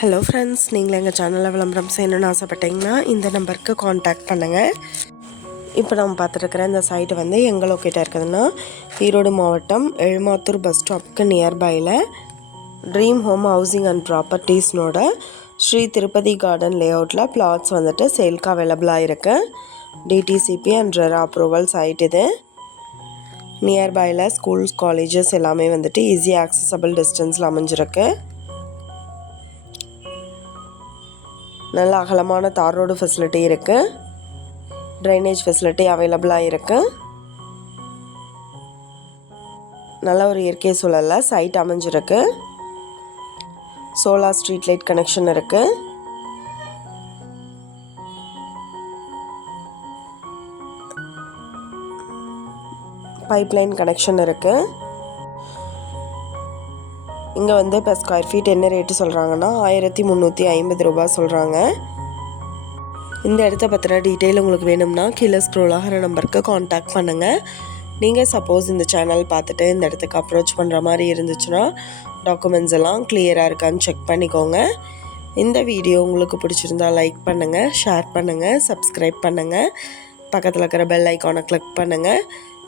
Hello friends நீங்கள் எங்கள் சேனலில் விளம்பரம் செய்யணும்னு ஆசைப்பட்டீங்கன்னா இந்த நம்பருக்கு காண்டாக்ட் பண்ணுங்கள் இப்போ நம்ம பார்த்துருக்குற இந்த சைட்டு வந்து எங்கே லொக்கேட்டாக இருக்குதுன்னா ஈரோடு மாவட்டம் எழுமாத்தூர் பஸ் ஸ்டாப்புக்கு நியர்பையில் ட்ரீம் ஹோம் ஹவுசிங் அண்ட் ப்ராப்பர்ட்டிஸ்னோட ஸ்ரீ திருப்பதி கார்டன் லேஅவுட்டில் பிளாட்ஸ் வந்துட்டு சேல்க்கு அவைலபிளாக இருக்குது DTCP and RERA approval site இது. நியர்பையில் ஸ்கூல்ஸ் காலேஜஸ் எல்லாமே வந்துட்டு ஈஸி ஆக்சசபிள் டிஸ்டன்ஸில் அமைஞ்சிருக்கு. நல்ல அகலமான தார் ரோடு ஃபெசிலிட்டி இருக்குது ட்ரைனேஜ் ஃபெசிலிட்டி அவைலபிளாக இருக்குது நல்ல ஒரு இயற்கை சூழலில் சைட் அமைஞ்சிருக்கு. சோலார் ஸ்ட்ரீட் லைட் கனெக்ஷன் இருக்குது பைப்லைன் கனெக்ஷன் இருக்குது இங்கே வந்து இப்போ ஸ்கொயர் ஃபீட் என்ன ரேட்டு சொல்கிறாங்கன்னா ஆயிரத்தி முந்நூற்றி ஐம்பது ரூபா சொல்கிறாங்க. இந்த இடத்த பற்றின டீட்டெயில் உங்களுக்கு வேணும்னா கீழே ஸ்க்ரோல் ஆகிற நம்பருக்கு காண்டாக்ட் பண்ணுங்கள் நீங்கள் சப்போஸ் இந்த சேனல் பார்த்துட்டு இந்த இடத்துக்கு அப்ரோச் பண்ணுற மாதிரி இருந்துச்சுன்னா டாக்குமெண்ட்ஸ் எல்லாம் கிளியராக இருக்கான்னு செக் பண்ணிக்கோங்க. இந்த வீடியோ உங்களுக்கு பிடிச்சிருந்தா லைக் பண்ணுங்கள் ஷேர் பண்ணுங்கள் சப்ஸ்கிரைப் பண்ணுங்கள் பக்கத்தில் இருக்கிற பெல் ஐக்கானை கிளிக் பண்ணுங்கள்